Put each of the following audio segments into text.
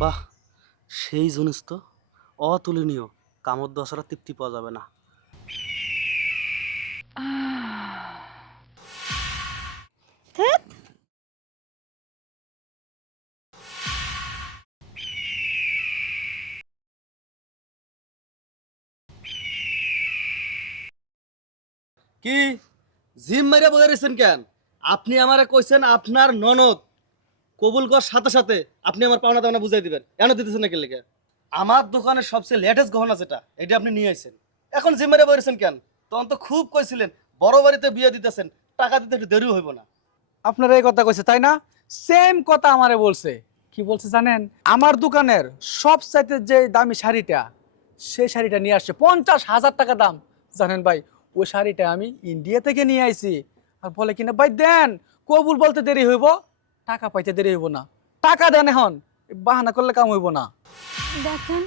বাহ, সেই জিনিস তো অতুলনীয়। কামড় দেওয়া ছাড়া তৃপ্তি পাওয়া যাবে না। ধ্যাৎ, কি জিম মেরে বলেছেন কেন? আপনি আমারে কইছেন আপনার ননদ কবুল করার সাথে সাথে আপনি আমার পাওনা দাওনা বুঝাই দিবেন, এনে দিতেছেন না কে লেগে? আমার দোকানের সবচেয়ে লেটেস্ট গহনা যেটা, এটা আপনি নিয়ে আইছেন। এখন জিম মেরে বলেছেন কেন? তখন তো খুব কইছিলেন বড় বাড়িতে বিয়ে দিতেছেন, টাকা দিতে একটু দেরি হইব না। আপনারা এই কথা কইছে তাই না? সেম কথা আমারে বলছে। কি বলছে জানেন? আমার দোকানের সবচাইতে যে দামি শাড়িটা, সেই শাড়িটা নিয়ে আসছে 50,000 টাকা দাম। জানেন ভাই, ওই শাড়িটা আমি ইন্ডিয়া থেকে নিয়ে আইছি। আর বলে কিনা ভাই দেন, কবুল বলতে দেরি হইব, টাকা পাইতে দেরি হইব না। টাকা দেন এখন, বাহানা করলে কাম হইব না। দেখেন,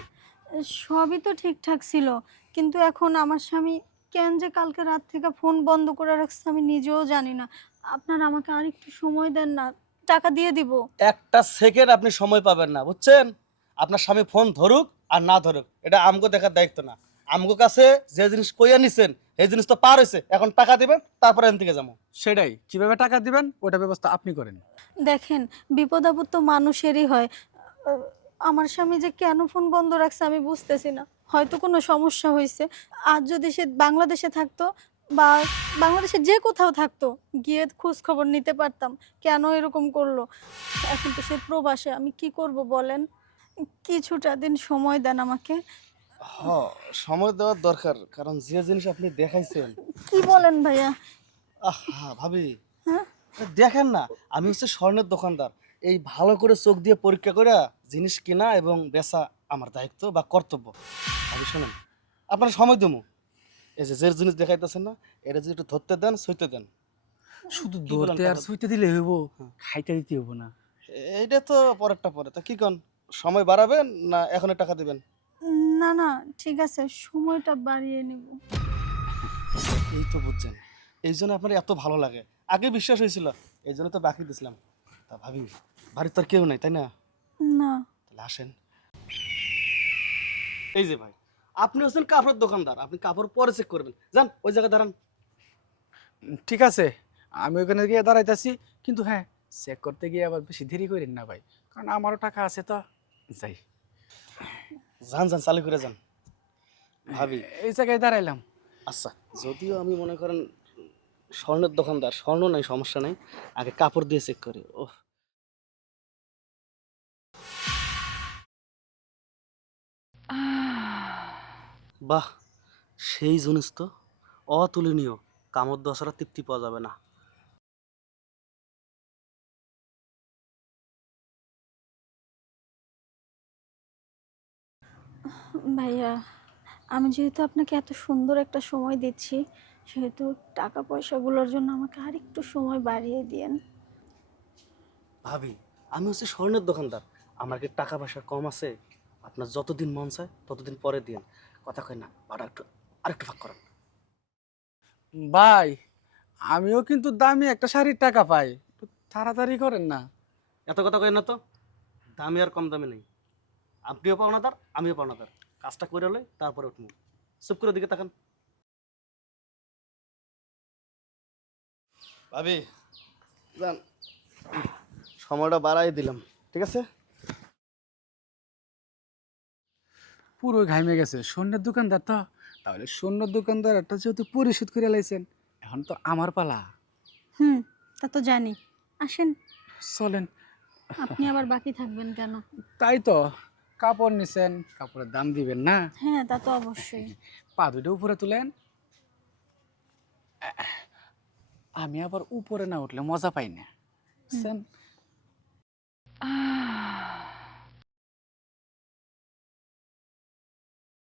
সবই তো ঠিকঠাক ছিল, কিন্তু এখন আমার স্বামী কেন যে কালকে রাত থেকে ফোন বন্ধ করে রাখছে আমি নিজেও জানি না। আপনারা আমাকে আরেকটু সময় দেন না, টাকা দিয়ে দিব। একটা সেকেন্ড আপনি সময় পাবেন না, বুঝছেন? আপনার স্বামী ফোন ধরুক আর না ধরুক, এটা আমগো দেখার দায়িত্ব না। আমগো কাছে যে জিনিস কইয়া নিছেন এই জিনিস তো পার হয়েছে, এখন টাকা দিবেন, তারপরে এখান থেকে যাবো। সেটাই, কিভাবে টাকা দিবেন ওটা ব্যবস্থা আপনি করেন। দেখেন, বিপদ আপদ তো মানুষেরই হয়। আহ, আমার স্বামী যে কেন ফোন বন্ধ রাখছে আমি বুঝতেছি না। হয়তো কোনো সমস্যা হয়েছে। আজ যদি সে বাংলাদেশে থাকতো বা বাংলাদেশে যে কোথাও থাকতো, গিয়ে খোঁজ খবর নিতে পারতাম কেন এরকম করলো। এখন তো সে প্রবাসে, আমি কি করব বলেন? কিছুটা দিন সময় দেন আমাকে। হ, সময় দেওয়ার দরকার, কারণ যে জিনিস আপনি দেখাইছেন। কি বলেন ভাইয়া? আহা ভাবি, হ্যাঁ, দেখেন না, আমি হচ্ছে স্বর্ণের দোকানদার। এই ভালো করে চোখ দিয়ে পরীক্ষা করে জিনিস কেনা এবং বেচা আমার দায়িত্ব বা কর্তব্য। ভাবি শোনেন, আপনার সময় দেবো। এই যে যে জিনিস দেখাইতেছেন না, এটা যদি একটু ধরতে দেন, সইতে দেন। শুধু কি বলেন ধরতে আর কথা? সুইতে দিলে হইব, হ্যাঁ। খাইতে দিতে হইব না। এইটা তো পরেরটা পরে, তা কি কন? সময় বাড়াবেন না এখনই টাকা দিবেন? না না, ঠিক আছে, সময়টা বাড়িয়ে নিব। এই তো বুঝছেন, এই জন্য আপনার এত ভালো লাগে। আগে বিশ্বাস হয়েছিল, এই জন্য তো বাকি দিছিলাম। তা ভাবি, বাড়ির তো আর কেউ নাই তাই না? না, তাহলে আসেন। এই যে ভাই, আপনি হচ্ছেন কাপড়ের দোকানদার, আপনি কাপড় পরে চেক করবেন। যান ওই জায়গায় দাঁড়ান। ঠিক আছে, আমি ওখানে গিয়ে দাঁড়াইতেছি। কিন্তু হ্যাঁ, চেক করতে গিয়ে আবার বেশি দেরি করেন না ভাই, কারণ আমারও টাকা আছে তো। যাই, যান যান, চালু করে যান। ভাবি, এই জায়গায় দাঁড়াইলাম। আচ্ছা, যদিও আমি মনে করেন স্বর্ণের দোকানদার, স্বর্ণ নাই সমস্যা নাই, আগে কাপড় দিয়ে চেক করি। ও বাহ, সেই জিনিস তো অতুলনীয়। কামড় দেওয়া ছাড়া তৃপ্তি পাওয়া যাবে না। ভাইয়া, আমি যেহেতু আপনাকে এত সুন্দর একটা সময় দিচ্ছি, সেহেতু টাকা পয়সাগুলোর জন্য আমাকে আরেকটু সময় বাড়িয়ে দিয়েন। ভাবি, আমি হচ্ছে স্বর্ণের দোকানদার, আমার কি টাকা পয়সা কম আছে? আপনার যতদিন মন চায় ততদিন পরে দিন। কথা কয় না, ভাড়া একটু আরেকটু ভাগ করেন। ভাই, আমিও কিন্তু দামি একটা শাড়ির টাকা পাই, একটু তাড়াতাড়ি করেন না। এত কথা কয় না তো, দামি আর কম দামি নেই। আপনিও পাওনাদার, আমিও পাওনাদার। কাজটা করে হলে তারপরে উঠবো। চুপ করে দিকে তাকান। ভাবি, যান, সময়টা বাড়াই দিলাম, ঠিক আছে? পুরো ঘাইমে গেছে স্বর্ণের দোকানদার তো। তাহলে স্বর্ণের দোকানদার একটা যেহেতু পরিশোধ করে লাইছেন, এখন তো আমার পালা। হুম, তা তো জানি। আসেন। চলেন। আপনি আবার বাকি থাকবেন কেন? তাই তো, কাপড় নিছেন, কাপড়ের দাম দিবেন না? হ্যাঁ, তা তো অবশ্যই। পা দুটো উপরে তুলেন। আমি আবার উপরে না উঠলে মজা পাই না, বুঝছেন?